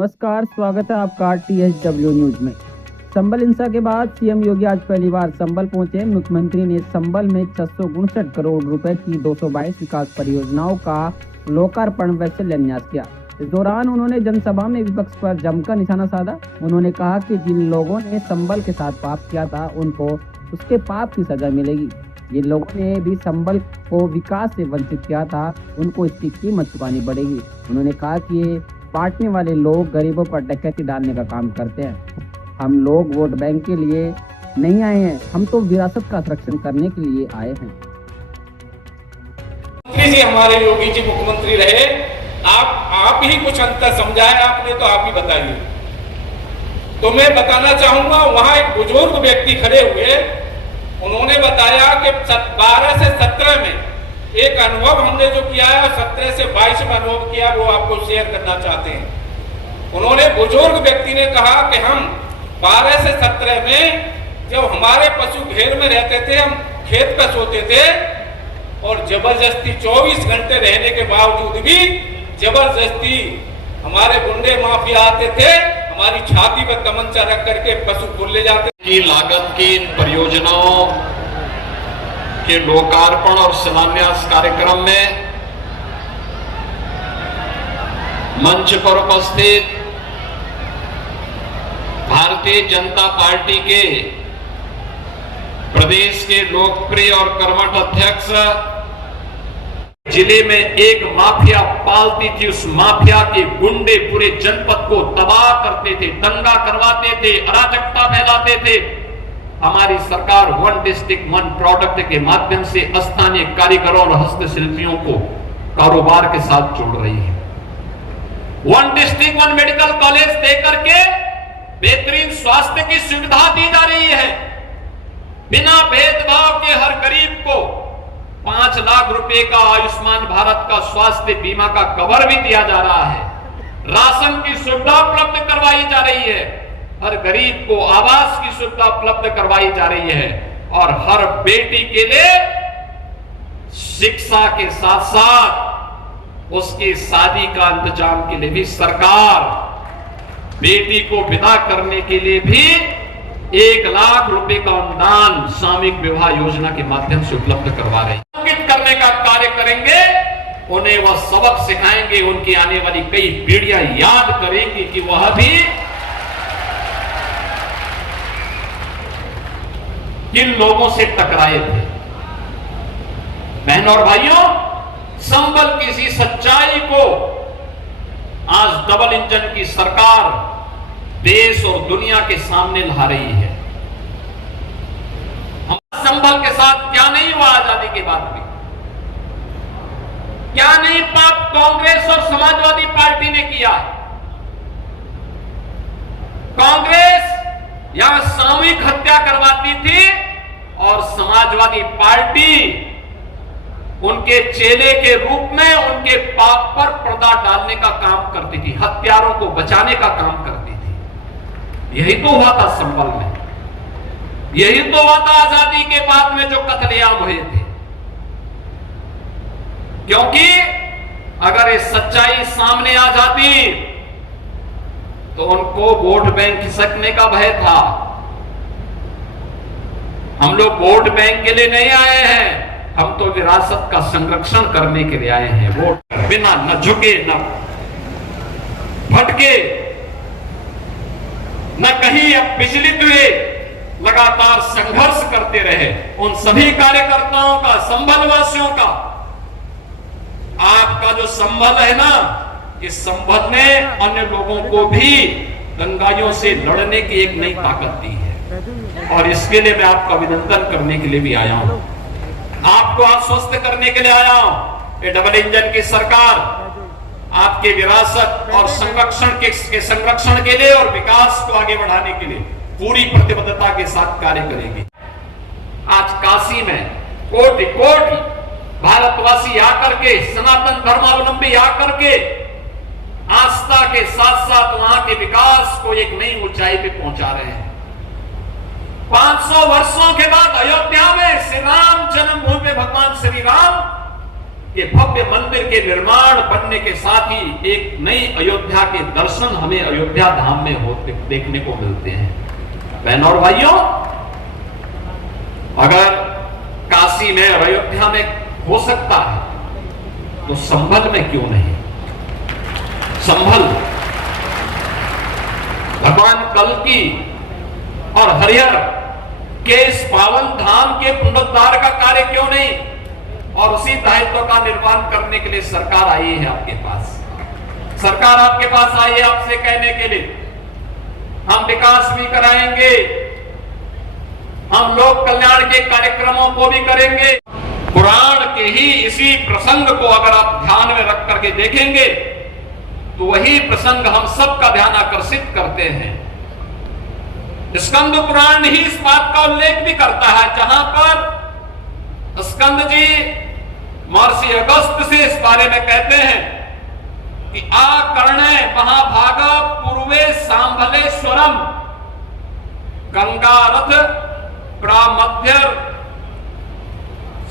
नमस्कार, स्वागत है आपका TSW न्यूज में। संबल हिंसा के बाद सीएम योगी आज पहली बार संबल पहुंचे। मुख्यमंत्री ने संबल में 669 करोड़ रुपए की 222 विकास परियोजनाओं का लोकार्पण व शिलान्यास किया। इस दौरान उन्होंने जनसभा में विपक्ष पर जमकर निशाना साधा। उन्होंने कहा कि जिन लोगों ने संबल के साथ पाप किया था उनको उसके पाप की सजा मिलेगी। जिन लोगों ने भी संबल को विकास से वंचित किया था उनको इसकी कीमत चुकानी पड़ेगी। उन्होंने कहा कि ये बांटने वाले लोग गरीबों पर डकैती डालने का काम करते हैं। हम लोग वोट बैंक के लिए नहीं आए हैं, हम तो विरासत का संरक्षण करने के लिए आए हैं। मंत्री जी हमारे योगी जी मुख्यमंत्री रहे, आप ही कुछ अंतर समझाए आपने तो आप ही बताइए। तो मैं बताना चाहूंगा, वहां एक बुजुर्ग व्यक्ति खड़े हुए, उन्होंने बताया कि 12 से 17 में एक अनुभव हमने जो किया है और 17 से 22 में अनुभव किया, वो आपको शेयर करना चाहते हैं। उन्होंने बुजुर्ग व्यक्ति ने कहा कि हम 12 से 17 में जब हमारे पशु घेर में रहते थे, हम खेत पर सोते थे और जबरदस्ती 24 घंटे रहने के बावजूद भी जबरदस्ती हमारे गुंडे माफिया आते थे, हमारी छाती पर तमंचा रख करके पशु खोल ले जाते की लागत की इन परियोजनाओं के लोकार्पण और शिलान्यास कार्यक्रम में मंच पर उपस्थित भारतीय जनता पार्टी के प्रदेश के लोकप्रिय और कर्मठ अध्यक्ष, जिले में एक माफिया पालती थी, उस माफिया के गुंडे पूरे जनपद को तबाह करते थे, दंगा करवाते थे, अराजकता फैलाते थे। हमारी सरकार वन डिस्ट्रिक्ट वन प्रोडक्ट के माध्यम से स्थानीय कारीगरों और हस्तशिल्पियों को कारोबार के साथ जोड़ रही है। One district one medical college देकर के बेहतरीन स्वास्थ्य की सुविधा दी जा रही है। बिना भेदभाव के हर गरीब को 5 लाख रुपए का आयुष्मान भारत का स्वास्थ्य बीमा का कवर भी दिया जा रहा है। राशन की सुविधा उपलब्ध करवाई जा रही है। हर गरीब को आवास की सुविधा उपलब्ध करवाई जा रही है और हर बेटी के लिए शिक्षा के साथ साथ उसकी शादी का इंतजाम के लिए भी सरकार बेटी को विदा करने के लिए भी 1 लाख रुपए का अनुदान सामूहिक विवाह योजना के माध्यम से उपलब्ध करवा रहे हैं। अंकित करने का कार्य करेंगे, उन्हें वह सबक सिखाएंगे, उनकी आने वाली कई पीढ़ियां याद करेंगी कि वह भी किन लोगों से टकराए थे। बहनों और भाइयों, संबल की इसी सच्चाई को आज डबल इंजन की सरकार देश और दुनिया के सामने ला रही है। हम संबल के साथ क्या नहीं हुआ आजादी के बाद भी, क्या नहीं पाप कांग्रेस और समाजवादी पार्टी ने किया। कांग्रेस यहां सामूहिक हत्या करवाती थी और समाजवादी पार्टी उनके चेले के रूप में उनके पाप पर पर्दा डालने का काम करती थी, हत्यारों को बचाने का काम करती थी। यही तो हुआ था संबल में, यही तो हुआ था आजादी के बाद में जो कत्लेआम हुए थे। क्योंकि अगर ये सच्चाई सामने आ जाती तो उनको वोट बैंक खिसकने का भय था। हम लोग वोट बैंक के लिए नहीं आए हैं, हम तो विरासत का संरक्षण करने के लिए आए हैं। वोट बिना न झुके न भटके न कहीं अब विचलित हुए, लगातार संघर्ष करते रहे। उन सभी कार्यकर्ताओं का, संबल वासियों का, आपका जो संबल है ना, इस संबल ने अन्य लोगों को भी दंगाइयों से लड़ने की एक नई ताकत दी है और इसके लिए मैं आपका अभिनंदन करने के लिए भी आया हूं, आपको आश्वस्त करने के लिए आया हूं। ये डबल इंजन की सरकार आपके विरासत और संरक्षण के संरक्षण के लिए और विकास को आगे बढ़ाने के लिए पूरी प्रतिबद्धता के साथ कार्य करेगी। आज काशी में कोटि कोटि भारतवासी आकर के, सनातन धर्मावलंबी आकर के आस्था के साथ साथ वहां के विकास को एक नई ऊंचाई पे पहुंचा रहे हैं। 500 वर्षों के बाद अयोध्या में श्री राम जन्मभूमि पे भगवान श्री राम कि भव्य मंदिर के निर्माण बनने के साथ ही एक नई अयोध्या के दर्शन हमें अयोध्या धाम में होते देखने को मिलते हैं। बहनों और भाइयों, अगर काशी में और अयोध्या में हो सकता है तो संभल में क्यों नहीं? संभल भगवान कल्कि और हरिहर के इस पावन धाम के पुनरुद्धार का कार्य क्यों नहीं? और उसी दायित्व का निर्वहन करने के लिए सरकार आई है आपके पास। सरकार आपके पास आई है आपसे कहने के लिए हम विकास भी कराएंगे, हम लोक कल्याण के कार्यक्रमों को भी करेंगे। पुराण के ही इसी प्रसंग को अगर आप ध्यान में रख करके देखेंगे तो वही प्रसंग हम सबका ध्यान आकर्षित करते हैं। स्कंद पुराण ही इस बात का उल्लेख भी करता है, जहां पर स्कंद जी महर्षि अगस्त से इस बारे में कहते हैं कि आकर्णे महाभाग पूर्वे सांभलेश्वरम गंगारथ प्रामध्य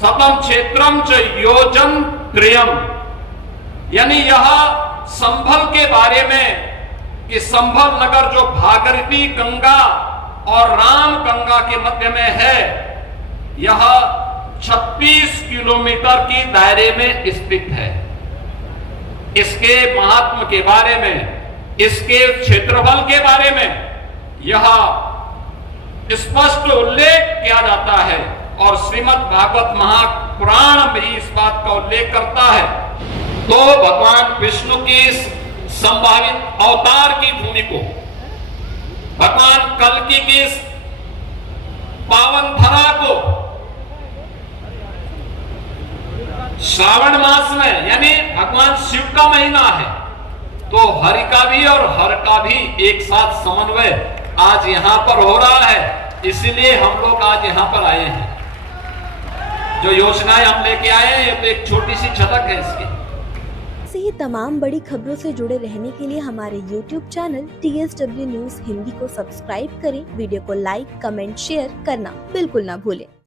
सतम क्षेत्रम च योजन त्रयम। यानी यह संभल के बारे में कि संभल नगर जो भागीरथी गंगा और राम गंगा के मध्य में है, यह 36 किलोमीटर की दायरे में स्थित है। इसके महात्म के बारे में, इसके क्षेत्रफल के बारे में यह स्पष्ट उल्लेख किया जाता है और श्रीमद् भागवत महापुराण में इस बात का उल्लेख करता है। तो भगवान विष्णु की संभावित अवतार की भूमि को, भगवान कल्कि की पावन धरा को श्रावण मास में, यानी भगवान शिव का महीना है, तो हरि का भी और हर का भी एक साथ समन्वय आज यहां पर हो रहा है। इसलिए हम लोग आज यहां पर आए हैं। जो योजनाएं हम लेके आए हैं, ये तो एक छोटी सी झलक है इसकी। ऐसे ही तमाम बड़ी खबरों से जुड़े रहने के लिए हमारे YouTube channel TSW news Hindi को सब्सक्राइब करें। वीडियो को लाइक, कमेंट, शेयर करना बिल्कुल ना भूलें।